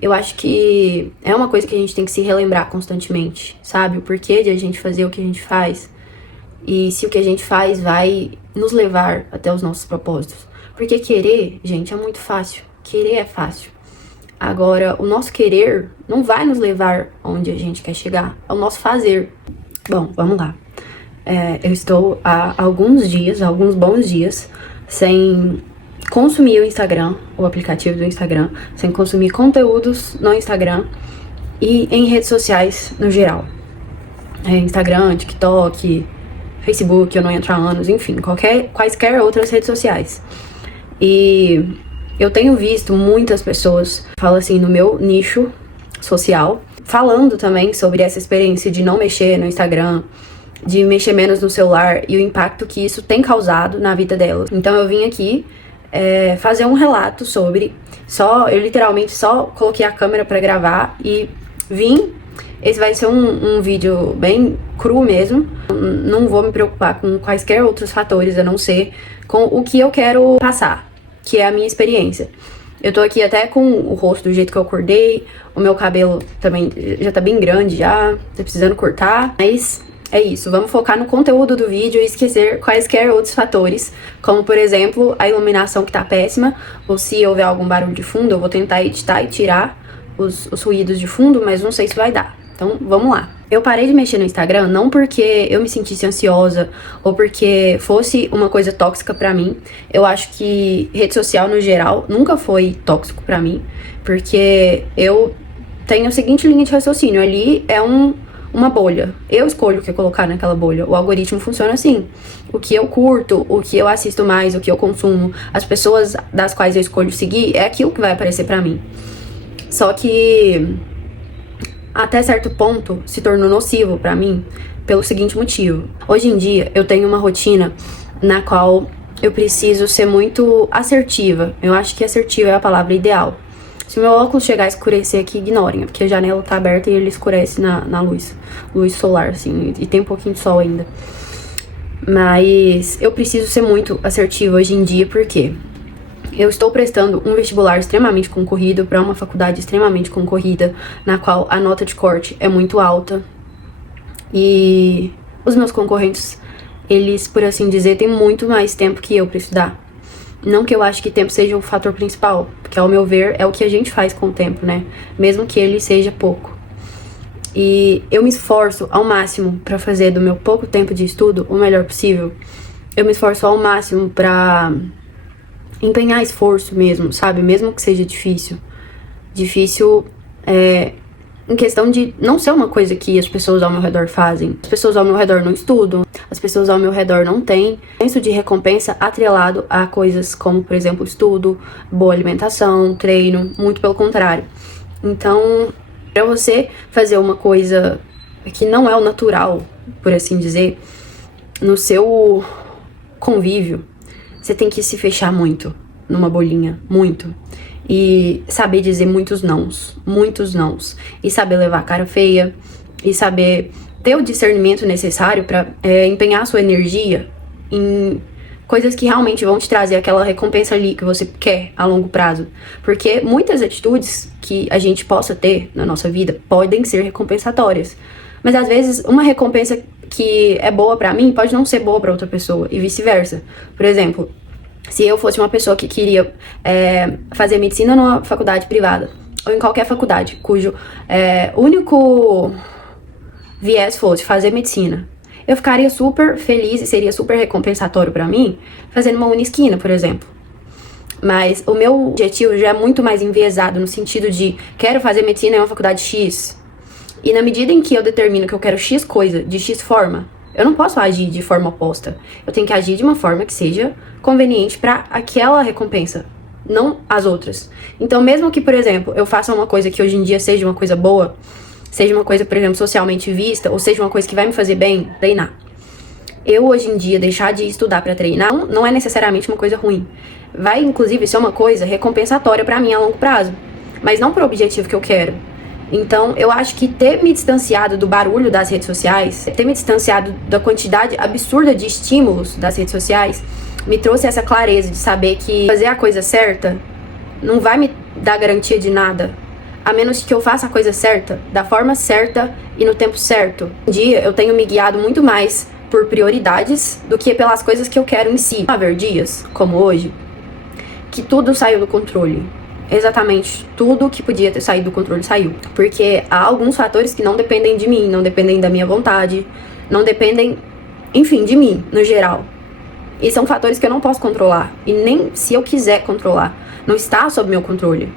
Eu acho que é uma coisa que a gente tem que se relembrar constantemente, sabe? O porquê de a gente fazer o que a gente faz e se o que a gente faz vai nos levar até os nossos propósitos. Porque querer, gente, é muito fácil. Querer é fácil. Agora, o nosso querer não vai nos levar onde a gente quer chegar. É o nosso fazer. Bom, vamos lá. Eu estou há alguns bons dias, sem consumir o Instagram, o aplicativo do Instagram, sem consumir conteúdos no Instagram e em redes sociais no geral. Instagram, TikTok, Facebook, eu não entro há anos, enfim, quaisquer outras redes sociais. E eu tenho visto muitas pessoas, falo assim, no meu nicho social, falando também sobre essa experiência de não mexer no Instagram, de mexer menos no celular e o impacto que isso tem causado na vida delas. Então eu vim aqui fazer um relato sobre, eu literalmente só coloquei a câmera pra gravar e vim. Esse vai ser um vídeo bem cru mesmo, não vou me preocupar com quaisquer outros fatores a não ser com o que eu quero passar, que é a minha experiência. Eu tô aqui até com o rosto do jeito que eu acordei, o meu cabelo também já tá bem grande já, tá precisando cortar, mas é isso, vamos focar no conteúdo do vídeo e esquecer quaisquer outros fatores, como por exemplo, a iluminação que tá péssima, ou se houver algum barulho de fundo, eu vou tentar editar e tirar os ruídos de fundo, mas não sei se vai dar. Então, vamos lá. Eu parei de mexer no Instagram não porque eu me sentisse ansiosa ou porque fosse uma coisa tóxica pra mim. Eu acho que rede social, no geral, nunca foi tóxico pra mim, porque eu tenho a seguinte linha de raciocínio. Ali é uma bolha. Eu escolho o que colocar naquela bolha. O algoritmo funciona assim. O que eu curto, o que eu assisto mais, o que eu consumo, as pessoas das quais eu escolho seguir, é aquilo que vai aparecer pra mim. Só que até certo ponto se tornou nocivo pra mim pelo seguinte motivo. Hoje em dia eu tenho uma rotina na qual eu preciso ser muito assertiva. Eu acho que assertiva é a palavra ideal. Se o meu óculos chegar a escurecer aqui, ignorem, porque a janela tá aberta e ele escurece na luz solar, assim, e tem um pouquinho de sol ainda. Mas eu preciso ser muito assertiva hoje em dia, porque eu estou prestando um vestibular extremamente concorrido para uma faculdade extremamente concorrida, na qual a nota de corte é muito alta. E os meus concorrentes, eles, por assim dizer, têm muito mais tempo que eu para estudar. Não que eu acho que tempo seja o fator principal, porque ao meu ver é o que a gente faz com o tempo, né? Mesmo que ele seja pouco. E eu me esforço ao máximo para fazer do meu pouco tempo de estudo o melhor possível. Eu me esforço ao máximo para empenhar esforço mesmo, sabe? Mesmo que seja difícil. Difícil em questão de não ser uma coisa que as pessoas ao meu redor fazem. As pessoas ao meu redor não estudam. As pessoas ao meu redor não têm senso de recompensa atrelado a coisas como, por exemplo, estudo, boa alimentação, treino. Muito pelo contrário. Então, pra você fazer uma coisa que não é o natural, por assim dizer, no seu convívio, você tem que se fechar muito numa bolinha, muito. E saber dizer muitos nãos. E saber levar a cara feia. E saber ter o discernimento necessário pra empenhar a sua energia em coisas que realmente vão te trazer aquela recompensa ali que você quer a longo prazo. Porque muitas atitudes que a gente possa ter na nossa vida podem ser recompensatórias. Mas às vezes uma recompensa que é boa pra mim pode não ser boa pra outra pessoa e vice-versa. Por exemplo, se eu fosse uma pessoa que queria fazer medicina numa faculdade privada ou em qualquer faculdade cujo único viés fosse fazer medicina, eu ficaria super feliz e seria super recompensatório pra mim fazendo uma Unisquina, por exemplo. Mas o meu objetivo já é muito mais enviesado no sentido de quero fazer medicina em uma faculdade X. E na medida em que eu determino que eu quero X coisa, de X forma, eu não posso agir de forma oposta. Eu tenho que agir de uma forma que seja conveniente para aquela recompensa, não as outras. Então, mesmo que, por exemplo, eu faça uma coisa que hoje em dia seja uma coisa boa, seja uma coisa, por exemplo, socialmente vista, ou seja uma coisa que vai me fazer bem, treinar. Eu, hoje em dia, deixar de estudar para treinar não é necessariamente uma coisa ruim. Vai, inclusive, ser uma coisa recompensatória para mim a longo prazo, mas não para o objetivo que eu quero. Então, eu acho que ter me distanciado do barulho das redes sociais, ter me distanciado da quantidade absurda de estímulos das redes sociais, me trouxe essa clareza de saber que fazer a coisa certa não vai me dar garantia de nada. a menos que eu faça a coisa certa, da forma certa e no tempo certo. Hoje em dia, eu tenho me guiado muito mais por prioridades do que pelas coisas que eu quero em si. Haver dias, como hoje, que tudo saiu do controle. Exatamente tudo que podia ter saído do controle saiu. Porque há alguns fatores que não dependem de mim, não dependem da minha vontade, não dependem, enfim, de mim, no geral. E são fatores que eu não posso controlar. E nem se eu quiser controlar. Não está sob meu controle.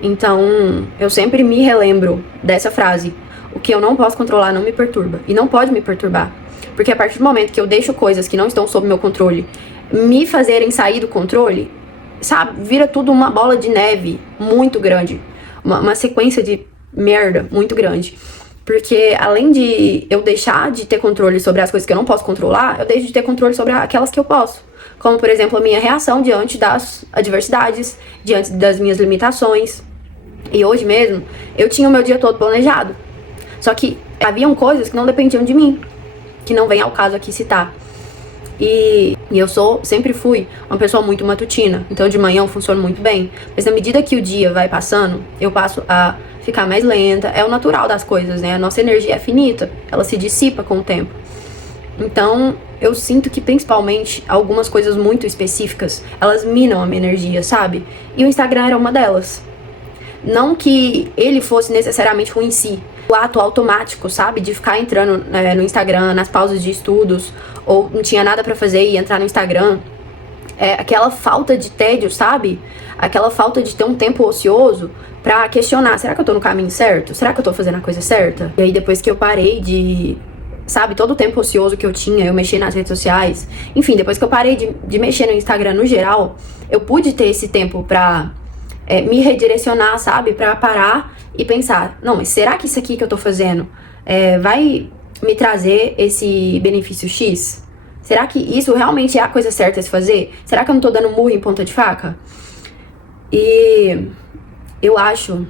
Então, eu sempre me relembro dessa frase. O que eu não posso controlar não me perturba. E não pode me perturbar. Porque a partir do momento que eu deixo coisas que não estão sob meu controle me fazerem sair do controle, sabe, vira tudo uma bola de neve muito grande. Uma sequência de merda muito grande. Porque além de eu deixar de ter controle sobre as coisas que eu não posso controlar, eu deixo de ter controle sobre aquelas que eu posso. Como, por exemplo, a minha reação diante das adversidades, diante das minhas limitações. E hoje mesmo, eu tinha o meu dia todo planejado. Só que haviam coisas que não dependiam de mim, que não vem ao caso aqui citar. E eu sempre fui uma pessoa muito matutina, então de manhã eu funciono muito bem. Mas na medida que o dia vai passando, eu passo a ficar mais lenta. É o natural das coisas, né? A nossa energia é finita, ela se dissipa com o tempo. Então, eu sinto que principalmente algumas coisas muito específicas, elas minam a minha energia, sabe? E o Instagram era uma delas. Não que ele fosse necessariamente ruim em si. O ato automático, sabe? De ficar entrando no Instagram, nas pausas de estudos, ou não tinha nada pra fazer e entrar no Instagram. Aquela falta de tédio, sabe? Aquela falta de ter um tempo ocioso pra questionar, será que eu tô no caminho certo? Será que eu tô fazendo a coisa certa? E aí depois que eu parei de, sabe, todo o tempo ocioso que eu tinha, eu mexi nas redes sociais, enfim, depois que eu parei de mexer no Instagram no geral, eu pude ter esse tempo pra me redirecionar, sabe? Pra parar e pensar, não, mas será que isso aqui que eu tô fazendo vai me trazer esse benefício X? Será que isso realmente é a coisa certa a se fazer? Será que eu não tô dando murro em ponta de faca? E eu acho,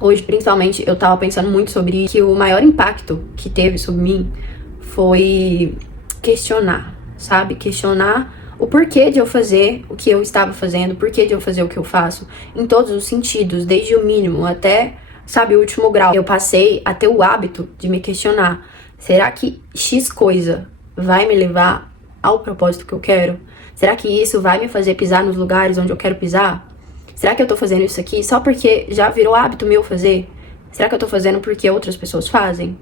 hoje principalmente, eu tava pensando muito sobre que o maior impacto que teve sobre mim foi questionar, sabe? Questionar o porquê de eu fazer o que eu estava fazendo, o porquê de eu fazer o que eu faço, em todos os sentidos, desde o mínimo até, sabe, o último grau. Eu passei a ter o hábito de me questionar, será que X coisa vai me levar ao propósito que eu quero? Será que isso vai me fazer pisar nos lugares onde eu quero pisar? Será que eu tô fazendo isso aqui só porque já virou hábito meu fazer? Será que eu tô fazendo porque outras pessoas fazem?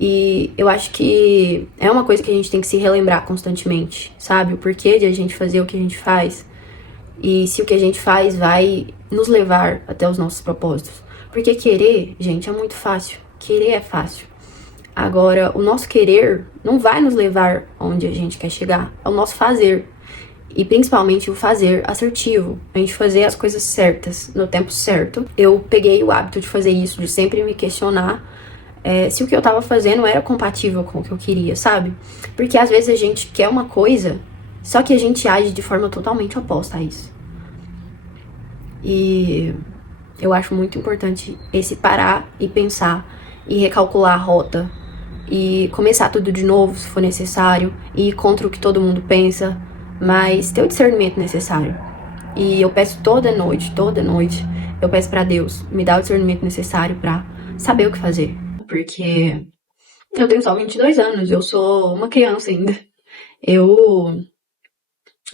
E eu acho que é uma coisa que a gente tem que se relembrar constantemente, sabe? O porquê de a gente fazer o que a gente faz. E se o que a gente faz vai nos levar até os nossos propósitos. Porque querer, gente, é muito fácil. Querer é fácil. Agora, o nosso querer não vai nos levar onde a gente quer chegar. É o nosso fazer. E principalmente o fazer assertivo. A gente fazer as coisas certas, no tempo certo. Eu peguei o hábito de fazer isso, de sempre me questionar se o que eu tava fazendo era compatível com o que eu queria, sabe? Porque às vezes a gente quer uma coisa, só que a gente age de forma totalmente oposta a isso. E eu acho muito importante esse parar e pensar e recalcular a rota e começar tudo de novo, se for necessário, e ir contra o que todo mundo pensa, mas ter o discernimento necessário. E eu peço toda noite, eu peço pra Deus me dar o discernimento necessário pra saber o que fazer. Porque eu tenho só 22 anos, eu sou uma criança ainda. Eu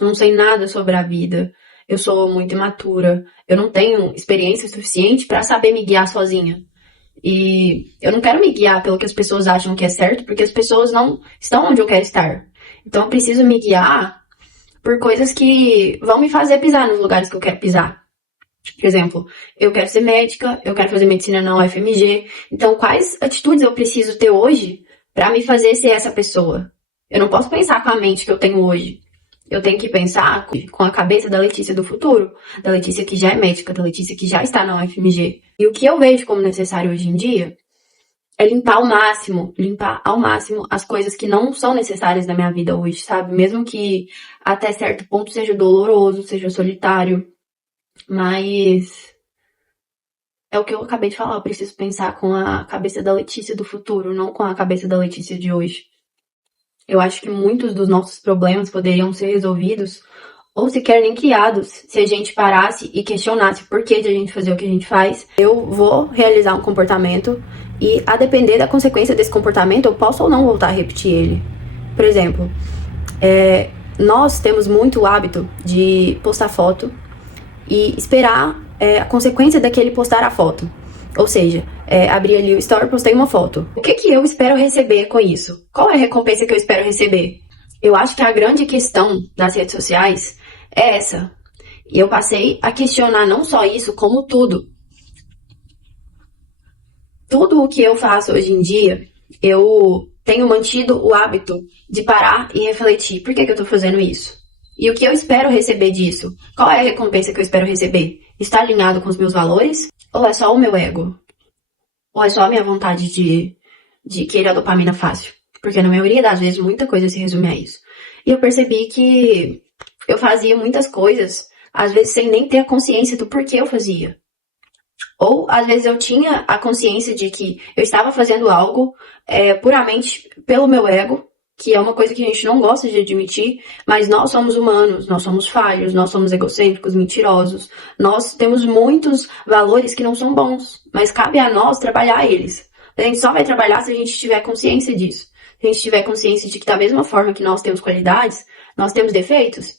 não sei nada sobre a vida, eu sou muito imatura, eu não tenho experiência suficiente pra saber me guiar sozinha. E eu não quero me guiar pelo que as pessoas acham que é certo, porque as pessoas não estão onde eu quero estar. Então eu preciso me guiar por coisas que vão me fazer pisar nos lugares que eu quero pisar. Por exemplo, eu quero ser médica, eu quero fazer medicina na UFMG. Então, quais atitudes eu preciso ter hoje pra me fazer ser essa pessoa? Eu não posso pensar com a mente que eu tenho hoje. Eu tenho que pensar com a cabeça da Letícia do futuro, da Letícia que já é médica, da Letícia que já está na UFMG. E o que eu vejo como necessário hoje em dia é limpar ao máximo as coisas que não são necessárias na minha vida hoje, sabe? Mesmo que até certo ponto seja doloroso, seja solitário. Mas é o que eu acabei de falar, eu preciso pensar com a cabeça da Letícia do futuro, não com a cabeça da Letícia de hoje. Eu acho que muitos dos nossos problemas poderiam ser resolvidos ou sequer nem criados, se a gente parasse e questionasse o porquê de a gente fazer o que a gente faz. Eu vou realizar um comportamento e, a depender da consequência desse comportamento, eu posso ou não voltar a repetir ele. Por exemplo, nós temos muito o hábito de postar foto e esperar a consequência daquele postar a foto. Ou seja, abri ali o story, postei uma foto. O que eu espero receber com isso? Qual é a recompensa que eu espero receber? Eu acho que a grande questão das redes sociais é essa. E eu passei a questionar não só isso, como tudo. Tudo o que eu faço hoje em dia, eu tenho mantido o hábito de parar e refletir. Por que eu tô fazendo isso? E o que eu espero receber disso? Qual é a recompensa que eu espero receber? Está alinhado com os meus valores? Ou é só o meu ego? Ou é só a minha vontade de querer a dopamina fácil? Porque na maioria das vezes muita coisa se resume a isso. E eu percebi que eu fazia muitas coisas, às vezes sem nem ter a consciência do porquê eu fazia. Ou às vezes eu tinha a consciência de que eu estava fazendo algo puramente pelo meu ego, que é uma coisa que a gente não gosta de admitir, mas nós somos humanos, nós somos falhos, nós somos egocêntricos, mentirosos, nós temos muitos valores que não são bons, mas cabe a nós trabalhar eles. A gente só vai trabalhar se a gente tiver consciência disso. Se a gente tiver consciência de que da mesma forma que nós temos qualidades, nós temos defeitos.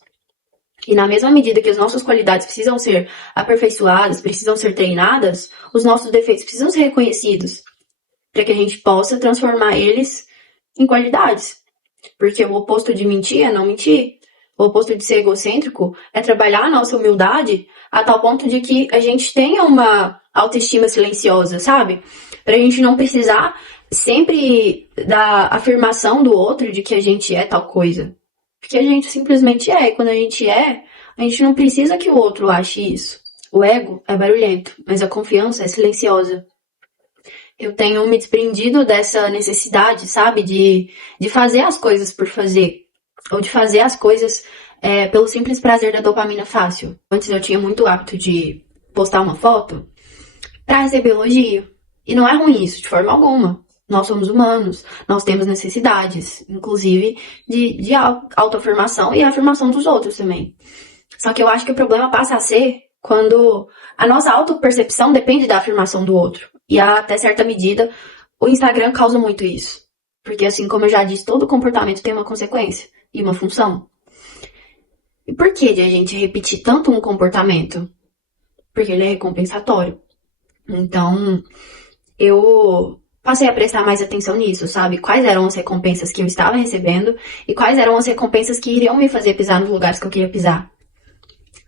E na mesma medida que as nossas qualidades precisam ser aperfeiçoadas, precisam ser treinadas, os nossos defeitos precisam ser reconhecidos, para que a gente possa transformar eles em qualidades. Porque o oposto de mentir é não mentir. O oposto de ser egocêntrico é trabalhar a nossa humildade a tal ponto de que a gente tenha uma autoestima silenciosa, sabe? Pra gente não precisar sempre da afirmação do outro de que a gente é tal coisa. Porque a gente simplesmente é. E quando a gente não precisa que o outro ache isso. O ego é barulhento, mas a confiança é silenciosa. Eu tenho me desprendido dessa necessidade, sabe? De fazer as coisas por fazer. Ou de fazer as coisas pelo simples prazer da dopamina fácil. Antes eu tinha muito hábito de postar uma foto pra receber elogio. E não é ruim isso, de forma alguma. Nós somos humanos, nós temos necessidades, inclusive de autoafirmação e a afirmação dos outros também. Só que eu acho que o problema passa a ser quando a nossa autopercepção depende da afirmação do outro. E até certa medida, o Instagram causa muito isso. Porque assim como eu já disse, todo comportamento tem uma consequência e uma função. E por que de a gente repetir tanto um comportamento? Porque ele é recompensatório. Então, eu passei a prestar mais atenção nisso, sabe? Quais eram as recompensas que eu estava recebendo e quais eram as recompensas que iriam me fazer pisar nos lugares que eu queria pisar.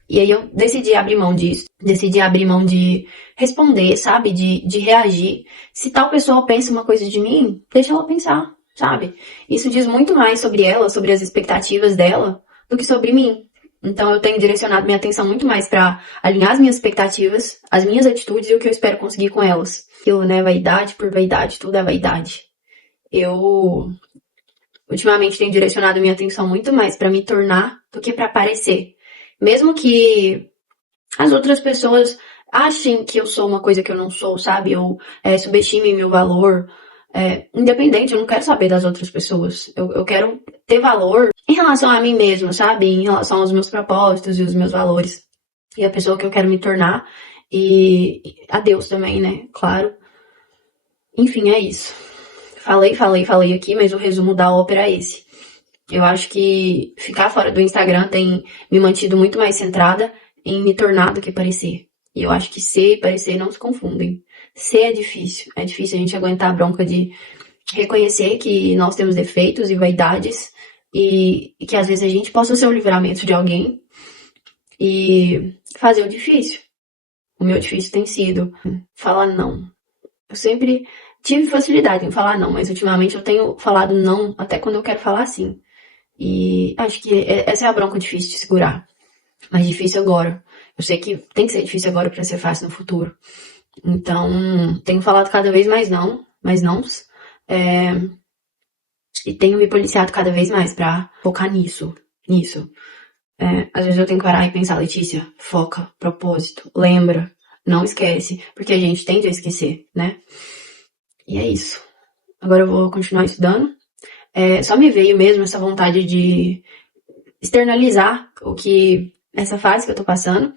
E aí eu decidi abrir mão disso, decidi abrir mão de responder, sabe? De reagir. Se tal pessoa pensa uma coisa de mim, deixa ela pensar, sabe? Isso diz muito mais sobre ela, sobre as expectativas dela, do que sobre mim. Então eu tenho direcionado minha atenção muito mais pra alinhar as minhas expectativas, as minhas atitudes e o que eu espero conseguir com elas. Aquilo, né? Vaidade por vaidade, tudo é vaidade. Eu ultimamente tenho direcionado minha atenção muito mais pra me tornar do que pra parecer. Mesmo que as outras pessoas achem que eu sou uma coisa que eu não sou, sabe? Ou subestimem meu valor. Independente, eu não quero saber das outras pessoas. Eu quero ter valor em relação a mim mesma, sabe? Em relação aos meus propósitos e os meus valores. E a pessoa que eu quero me tornar. E a Deus também, né? Claro. Enfim, é isso. Falei aqui, mas o resumo da ópera é esse. Eu acho que ficar fora do Instagram tem me mantido muito mais centrada em me tornar do que parecer. E eu acho que ser e parecer não se confundem. Ser é difícil a gente aguentar a bronca de reconhecer que nós temos defeitos e vaidades e que às vezes a gente possa ser o livramento de alguém e fazer o difícil. O meu difícil tem sido falar não. Eu sempre tive facilidade em falar não, mas ultimamente eu tenho falado não até quando eu quero falar sim. E acho que essa é a bronca difícil de segurar. Mas difícil agora. Eu sei que tem que ser difícil agora pra ser fácil no futuro. Então, tenho falado cada vez mais não, e tenho me policiado cada vez mais pra focar nisso. Às vezes eu tenho que parar e pensar, Letícia, foca, propósito, lembra, não esquece, porque a gente tende a esquecer, né? E é isso. Agora eu vou continuar estudando. Só me veio mesmo essa vontade de externalizar essa fase que eu tô passando,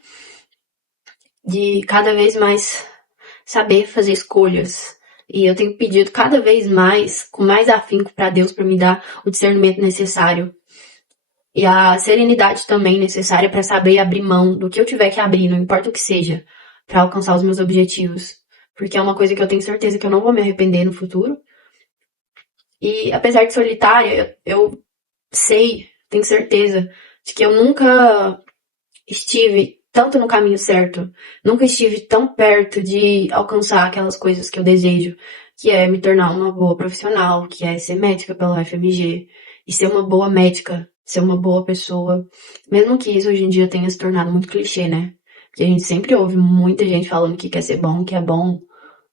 de cada vez mais saber fazer escolhas. E eu tenho pedido cada vez mais, com mais afinco para Deus, para me dar o discernimento necessário e a serenidade também necessária para saber abrir mão do que eu tiver que abrir, não importa o que seja, para alcançar os meus objetivos. Porque é uma coisa que eu tenho certeza que eu não vou me arrepender no futuro. E apesar de solitária, eu sei, tenho certeza de que eu nunca estive tanto no caminho certo, nunca estive tão perto de alcançar aquelas coisas que eu desejo, que é me tornar uma boa profissional, que é ser médica pela UFMG, e ser uma boa médica, ser uma boa pessoa. Mesmo que isso hoje em dia tenha se tornado muito clichê, né? Porque a gente sempre ouve muita gente falando que quer ser bom, que é bom.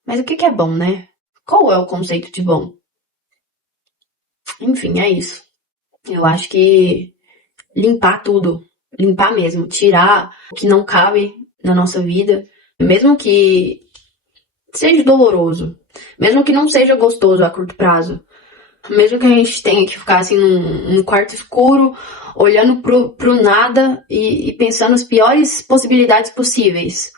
Mas o que é bom, né? Qual é o conceito de bom? Enfim, é isso. Eu acho que limpar tudo, limpar mesmo, tirar o que não cabe na nossa vida, mesmo que seja doloroso, mesmo que não seja gostoso a curto prazo, mesmo que a gente tenha que ficar assim num quarto escuro, olhando pro nada e pensando as piores possibilidades possíveis.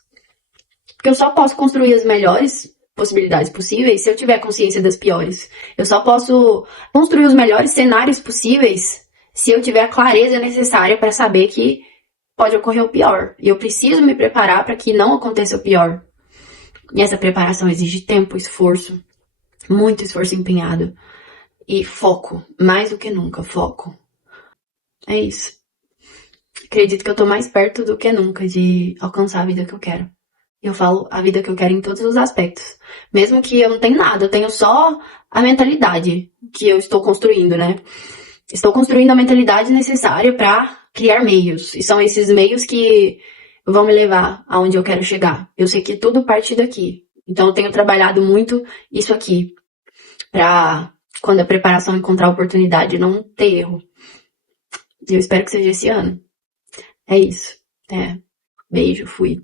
Porque eu só posso construir as melhores possibilidades possíveis se eu tiver consciência das piores. Eu só posso construir os melhores cenários possíveis se eu tiver a clareza necessária para saber que pode ocorrer o pior. E eu preciso me preparar para que não aconteça o pior. E essa preparação exige tempo, esforço, muito esforço empenhado. E foco, mais do que nunca, foco. É isso. Acredito que eu tô mais perto do que nunca de alcançar a vida que eu quero. Eu falo a vida que eu quero em todos os aspectos. Mesmo que eu não tenha nada, eu tenho só a mentalidade que eu estou construindo, né? Estou construindo a mentalidade necessária para criar meios. E são esses meios que vão me levar aonde eu quero chegar. Eu sei que tudo parte daqui. Então eu tenho trabalhado muito isso aqui. Pra quando a preparação encontrar a oportunidade, não ter erro. Eu espero que seja esse ano. É isso. Beijo, fui.